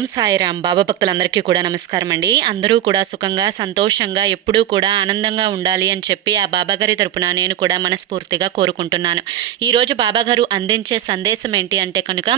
ఓం సాయిరామ్. బాబా భక్తులందరికీ కూడా నమస్కారం అండి. అందరూ కూడా సుఖంగా సంతోషంగా ఎప్పుడూ కూడా ఆనందంగా ఉండాలి అని చెప్పి ఆ బాబాగారి తరపున నేను కూడా మనస్ఫూర్తిగా కోరుకుంటున్నాను. ఈరోజు బాబాగారు అందించే సందేశం ఏంటి అంటే కనుక,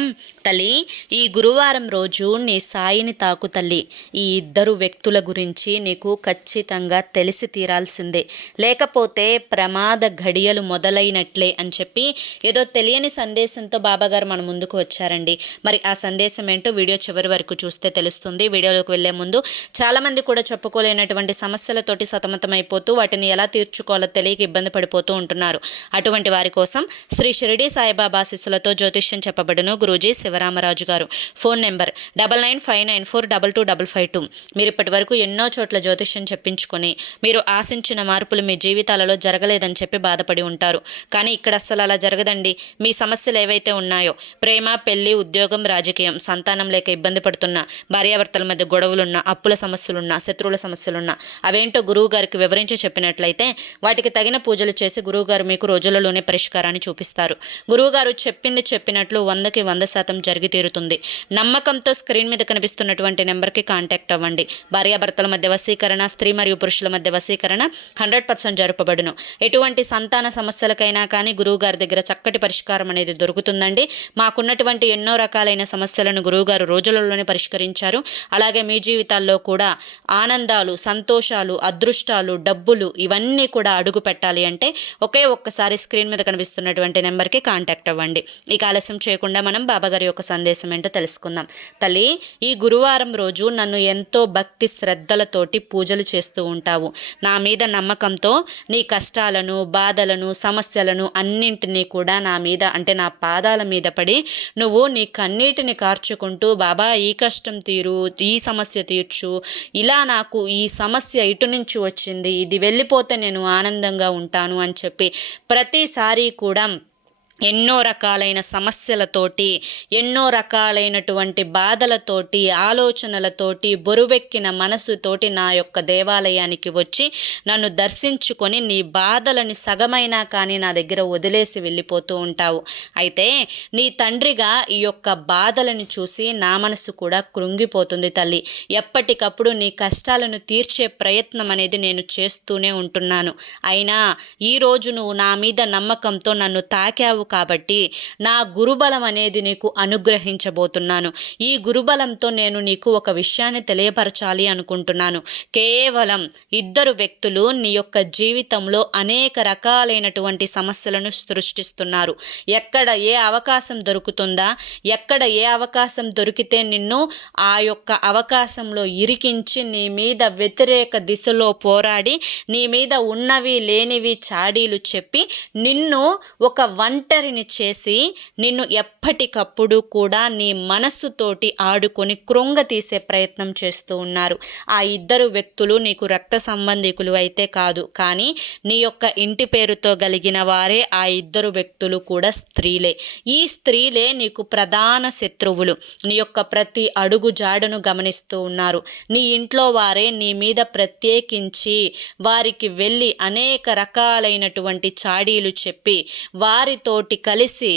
తల్లి ఈ గురువారం రోజు నీ సాయిని తాకు తల్లి. ఈ ఇద్దరు వ్యక్తుల గురించి నీకు ఖచ్చితంగా తెలిసి తీరాల్సిందే, లేకపోతే ప్రమాద ఘడియలు మొదలైనట్లే అని చెప్పి ఏదో తెలియని సందేశంతో బాబాగారు మన ముందుకు వచ్చారండి. మరి ఆ సందేశం ఏంటో వీడియో చివరి వరకు చూస్తే తెలుస్తుంది. వీడియోలోకి వెళ్లే ముందు చాలామంది కూడా చెప్పుకోలేనటువంటి సమస్యలతోటి సతమతమైపోతూ వాటిని ఎలా తీర్చుకోవాలో తెలియక ఇబ్బంది పడిపోతూ ఉంటున్నారు. అటువంటి వారి కోసం శ్రీ షిరిడి సాయిబాబా ఆశీస్సులతో జ్యోతిష్యం చెప్పబడును గురూజీ శివరామరాజు గారు. Phone number 9959942252. మీరు ఇప్పటి వరకు ఎన్నో చోట్ల జ్యోతిష్యం చెప్పించుకొని మీరు ఆశించిన మార్పులు మీ జీవితాలలో జరగలేదని చెప్పి బాధపడి ఉంటారు. కానీ ఇక్కడ అస్సలు అలా జరగదండి. మీ సమస్యలు ఏవైతే ఉన్నాయో, ప్రేమ, పెళ్లి, ఉద్యోగం, రాజకీయం, సంతానం లేక ఇబ్బంది పడుతున్నా, భార్యాభర్తల మధ్య గొడవలున్నా, అప్పుల సమస్యలున్నా, శత్రువుల సమస్యలున్నా, అవేంటో గురువు గారికి వివరించి చెప్పినట్లయితే వాటికి తగిన పూజలు చేసి గురువుగారు మీకు రోజులలోనే పరిష్కారాన్ని చూపిస్తారు. గురువుగారు చెప్పింది చెప్పినట్లు 100కి 100% జరిగి తీరుతుంది. నమ్మకంతో స్క్రీన్ మీద కనిపిస్తున్నటువంటి నెంబర్కి కాంటాక్ట్ అవ్వండి. భార్యాభర్తల మధ్య వశీకరణ, స్త్రీ మరియు పురుషుల మధ్య వశీకరణ 100% జరపబడును. ఎటువంటి సంతాన సమస్యలకైనా కానీ గురువుగారి దగ్గర చక్కటి పరిష్కారం అనేది దొరుకుతుందండి. మాకున్నటువంటి ఎన్నో రకాలైన సమస్యలను గురువుగారు రోజులలోనే పరిష్కరించారు. అలాగే మీ జీవితాల్లో కూడా ఆనందాలు, సంతోషాలు, అదృష్టాలు, డబ్బులు ఇవన్నీ కూడా అడుగు పెట్టాలి అంటే ఒక్కసారి స్క్రీన్ మీద కనిపిస్తున్నటువంటి నెంబర్కి కాంటాక్ట్ అవ్వండి. ఇక ఆలస్యం చేయకుండా మనం బాబాగారి యొక్క సందేశం ఏంటో తెలుసుకుందాం. తల్లి, ఈ గురువారం రోజు నన్ను ఎంతో భక్తి శ్రద్ధలతోటి పూజలు చేస్తూ ఉంటావు. నా మీద నమ్మకంతో నీ కష్టాలను, బాధలను, సమస్యలను అన్నింటినీ కూడా నా మీద అంటే నా పాదాల మీద పడి నువ్వు నీ కన్నీటిని కార్చుకుంటూ, బాబా ఈ కష్టం తీరు, ఈ సమస్య తీర్చు, ఇలా నాకు ఈ సమస్య ఇటు నుంచి వచ్చింది, ఇది వెళ్ళిపోతే నేను ఆనందంగా ఉంటాను అని చెప్పి ప్రతిసారి కూడా ఎన్నో రకాలైన సమస్యలతోటి, ఎన్నో రకాలైనటువంటి బాధలతోటి, ఆలోచనలతోటి, బరువెక్కిన మనసుతోటి నా యొక్క దేవాలయానికి వచ్చి నన్ను దర్శించుకొని నీ బాధలని సగమైనా కానీ నా దగ్గర వదిలేసి వెళ్ళిపోతూ ఉంటావు. అయితే నీ తండ్రిగా ఈ యొక్క బాధలను చూసి నా మనసు కూడా కృంగిపోతుంది తల్లి. ఎప్పటికప్పుడు నీ కష్టాలను తీర్చే ప్రయత్నం అనేది నేను చేస్తూనే ఉంటున్నాను. అయినా ఈరోజు నువ్వు నా మీద నమ్మకంతో నన్ను తాకావు కాబట్టి నా గురుబలం అనేది నీకు అనుగ్రహించబోతున్నాను. ఈ గురుబలంతో నేను నీకు ఒక విషయాన్ని తెలియపరచాలి అనుకుంటున్నాను. కేవలం ఇద్దరు వ్యక్తులు నీ యొక్క జీవితంలో అనేక రకాలైనటువంటి సమస్యలను సృష్టిస్తున్నారు. ఎక్కడ ఏ అవకాశం దొరుకుతుందా, ఎక్కడ ఏ అవకాశం దొరికితే నిన్ను ఆ యొక్క అవకాశంలో ఇరికించి నీ మీద వ్యతిరేక దిశలో పోరాడి నీ మీద ఉన్నవి లేనివి చాడీలు చెప్పి నిన్ను ఒక ఒంటరిని చేసి నిన్ను ఎప్పటికప్పుడు కూడా నీ మనస్సుతోటి ఆడుకొని కృంగ తీసే ప్రయత్నం చేస్తూ ఉన్నారు. ఆ ఇద్దరు వ్యక్తులు నీకు రక్త సంబంధికులు అయితే కాదు, కానీ నీ యొక్క ఇంటి పేరుతో కలిగిన వారే ఆ ఇద్దరు వ్యక్తులు కూడా స్త్రీలే. ఈ స్త్రీలే నీకు ప్రధాన శత్రువులు. నీ యొక్క ప్రతి అడుగు జాడను గమనిస్తూ ఉన్నారు. నీ ఇంట్లో వారే నీ మీద ప్రత్యేకించి వారికి వెళ్ళి అనేక రకాలైనటువంటి చాడీలు చెప్పి వారితోటి కలిసి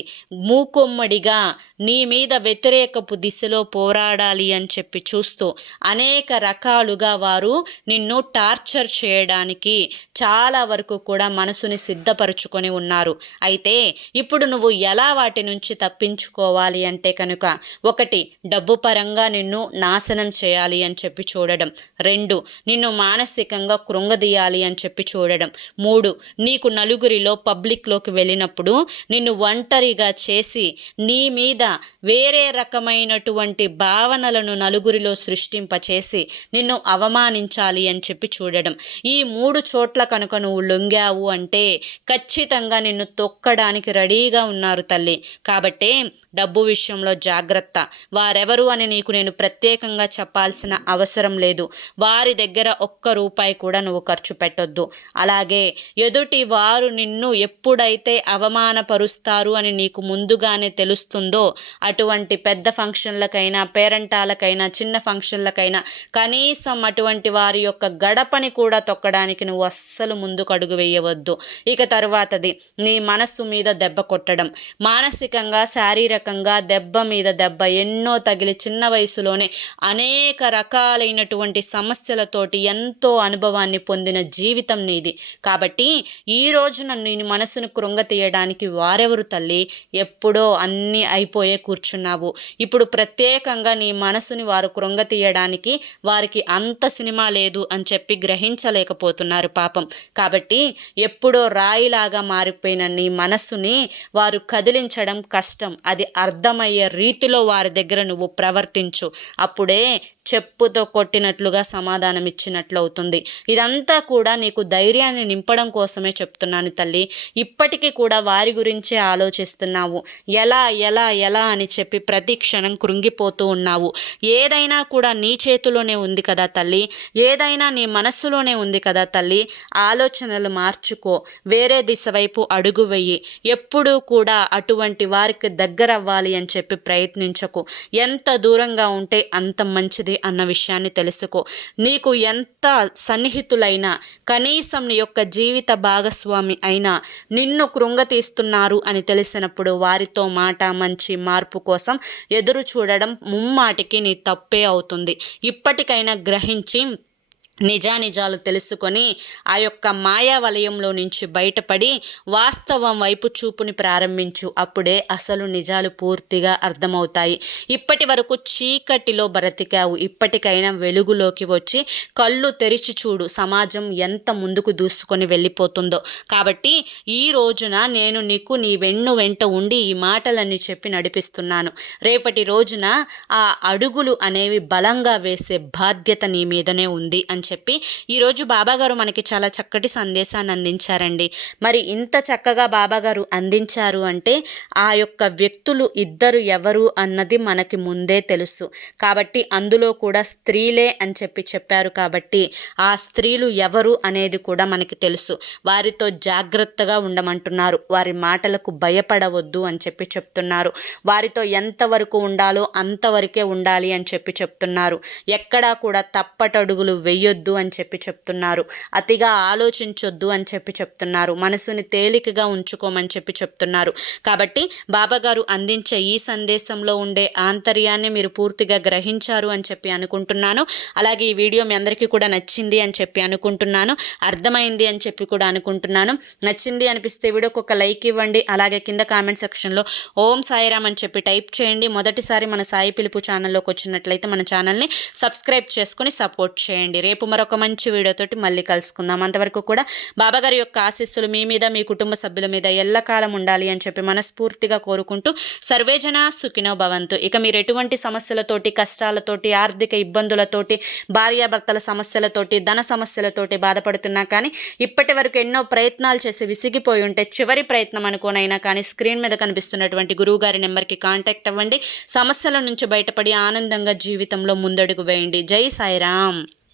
మూకొమ్మడిగా నీ మీద వ్యతిరేకపు దిశలో పోరాడాలి అని చెప్పి చూస్తూ అనేక రకాలుగా వారు నిన్ను టార్చర్ చేయడానికి చాలా వరకు కూడా మనసుని సిద్ధపరుచుకొని ఉన్నారు. అయితే ఇప్పుడు నువ్వు ఎలా వాటి నుంచి తప్పించుకోవాలి అంటే కనుక, 1 డబ్బు పరంగా నిన్ను నాశనం చేయాలి అని చెప్పి చూడడం, 2 నిన్ను మానసికంగా కృంగదీయాలి అని చెప్పి చూడడం, 3 నీకు నలుగురిలో పబ్లిక్లోకి వెళ్ళినప్పుడు నిన్ను ఒంటరిగా చేసి నీ మీద వేరే రకమైనటువంటి భావనలను నలుగురిలో సృష్టింపచేసి నిన్ను అవమానించాలి అని చెప్పి చూడడం. ఈ 3 చోట్ల కనుక నువ్వు లొంగావు అంటే ఖచ్చితంగా నిన్ను తొక్కడానికి రెడీగా ఉన్నారు తల్లి. కాబట్టే డబ్బు విషయంలో జాగ్రత్త. వారెవరు అని నీకు నేను ప్రత్యేకంగా చెప్పాల్సిన అవసరం లేదు. వారి దగ్గర ₹1 కూడా నువ్వు ఖర్చు పెట్టొద్దు. అలాగే ఎదుటి వారు నిన్ను ఎప్పుడైతే అవమానపరుస్తూ మరుస్తారు అని నీకు ముందుగానే తెలుస్తుందో అటువంటి పెద్ద ఫంక్షన్లకైనా, పేరంటాలకైనా, చిన్న ఫంక్షన్లకైనా కనీసం అటువంటి వారి యొక్క గడపని కూడా తొక్కడానికి నువ్వు అస్సలు ముందుకు అడుగు వేయవద్దు. ఇక తరువాతది నీ మనస్సు మీద దెబ్బ కొట్టడం. మానసికంగా, శారీరకంగా దెబ్బ మీద దెబ్బ ఎన్నో తగిలి చిన్న వయసులోనే అనేక రకాలైనటువంటి సమస్యలతోటి ఎంతో అనుభవాన్ని పొందిన జీవితం నీది. కాబట్టి ఈ రోజున నీ మనసును కృంగతీయడానికి వారెవరు తల్లి? ఎప్పుడో అన్నీ అయిపోయే కూర్చున్నావు. ఇప్పుడు ప్రత్యేకంగా నీ మనసుని వారు కృంగతీయడానికి వారికి అంత సినిమా లేదు అని చెప్పి గ్రహించలేకపోతున్నారు పాపం. కాబట్టి ఎప్పుడో రాయిలాగా మారిపోయిన నీ మనసుని వారు కదిలించడం కష్టం. అది అర్థమయ్యే రీతిలో వారి దగ్గర నువ్వు ప్రవర్తించు. అప్పుడే చెప్పుతో కొట్టినట్లుగా సమాధానం ఇచ్చినట్లు అవుతుంది. ఇదంతా కూడా నీకు ధైర్యాన్ని నింపడం కోసమే చెప్తున్నాను తల్లి. ఇప్పటికీ కూడా వారి గురించే ఆలోచిస్తున్నావు. ఎలా ఎలా ఎలా అని చెప్పి ప్రతి క్షణం కృంగిపోతూ ఉన్నావు. ఏదైనా కూడా నీ చేతిలోనే ఉంది కదా తల్లి, ఏదైనా నీ మనస్సులోనే ఉంది కదా తల్లి. ఆలోచనలు మార్చుకో, వేరే దిశ వైపు అడుగు వెయ్యి. ఎప్పుడూ కూడా అటువంటి వారికి దగ్గర అవ్వాలి అని చెప్పి ప్రయత్నించకు. ఎంత దూరంగా ఉంటే అంత మంచిది అన్న విషయాన్ని తెలుసుకో. నీకు ఎంత సన్నిహితులైనా, కనీసం నీ యొక్క జీవిత భాగస్వామి అయినా నిన్ను కృంగతీస్తున్నారు అని తెలిసినప్పుడు వారితో మాట మంచి మార్పు కోసం ఎదురు చూడడం ముమ్మాటికి నీ తప్పే అవుతుంది. ఇప్పటికైనా గ్రహించి నిజానిజాలు తెలుసుకొని ఆ యొక్క మాయా వలయంలో నుంచి బయటపడి వాస్తవం వైపు చూపుని ప్రారంభించు. అప్పుడే అసలు నిజాలు పూర్తిగా అర్థమవుతాయి. ఇప్పటి వరకు చీకటిలో బ్రతికావు, ఇప్పటికైనా వెలుగులోకి వచ్చి కళ్ళు తెరిచి చూడు సమాజం ఎంత ముందుకు దూసుకొని వెళ్ళిపోతుందో. కాబట్టి ఈ రోజున నేను నీకు నీ వెంట ఉండి ఈ మాటలన్నీ చెప్పి నడిపిస్తున్నాను. రేపటి రోజున ఆ అడుగులు అనేవి బలంగా వేసే బాధ్యత నీ మీదనే ఉంది అని చెప్పి ఈరోజు బాబాగారు మనకి చాలా చక్కటి సందేశాన్ని అందించారండి. మరి ఇంత చక్కగా బాబాగారు అందించారు అంటే ఆ యొక్క వ్యక్తులు ఇద్దరు ఎవరు అన్నది మనకి ముందే తెలుసు. కాబట్టి అందులో కూడా స్త్రీలే అని చెప్పారు. కాబట్టి ఆ స్త్రీలు ఎవరు అనేది కూడా మనకి తెలుసు. వారితో జాగ్రత్తగా ఉండమంటున్నారు. వారి మాటలకు భయపడవద్దు అని చెప్తున్నారు. వారితో ఎంతవరకు ఉండాలో అంతవరకే ఉండాలి అని చెప్తున్నారు. ఎక్కడా కూడా తప్పటడుగులు వెయ్యొద్దు అని చెప్తున్నారు. అతిగా ఆలోచించొద్దు అని చెప్తున్నారు. మనసుని తేలికగా ఉంచుకోమని చెప్తున్నారు. కాబట్టి బాబాగారు అందించే ఈ సందేశంలో ఉండే ఆంతర్యాన్ని మీరు పూర్తిగా గ్రహించారు అని అనుకుంటున్నాను. అలాగే ఈ వీడియో మీ అందరికీ కూడా నచ్చింది అని అనుకుంటున్నాను. అర్థమైంది అని కూడా అనుకుంటున్నాను. నచ్చింది అనిపిస్తే వీడియోకి ఒక లైక్ ఇవ్వండి. అలాగే కింద కామెంట్ సెక్షన్లో ఓం సాయిరామ్ అని టైప్ చేయండి. మొదటిసారి మన సాయి పిలుపు ఛానల్లోకి వచ్చినట్లయితే మన ఛానల్ని సబ్స్క్రైబ్ చేసుకొని సపోర్ట్ చేయండి. రేపు మరొక మంచి వీడియోతోటి మళ్ళీ కలుసుకుందాం. అంతవరకు కూడా బాబాగారి యొక్క ఆశీస్సులు మీ మీద, మీ కుటుంబ సభ్యుల మీద ఎల్లకాలం ఉండాలి అని మనస్ఫూర్తిగా కోరుకుంటూ సర్వేజన సుఖినో భవంతు. ఇక మీరు ఎటువంటి సమస్యలతోటి, కష్టాలతోటి, ఆర్థిక ఇబ్బందులతోటి, భార్యాభర్తల సమస్యలతోటి, ధన సమస్యలతోటి బాధపడుతున్నా కానీ ఇప్పటి వరకు ఎన్నో ప్రయత్నాలు చేసి విసిగిపోయి ఉంటే చివరి ప్రయత్నం అనుకోనైనా కానీ స్క్రీన్ మీద కనిపిస్తున్నటువంటి గురువుగారి నెంబర్కి కాంటాక్ట్ అవ్వండి. సమస్యల నుంచి బయటపడి ఆనందంగా జీవితంలో ముందడుగు వేయండి. జై సాయిరామ్.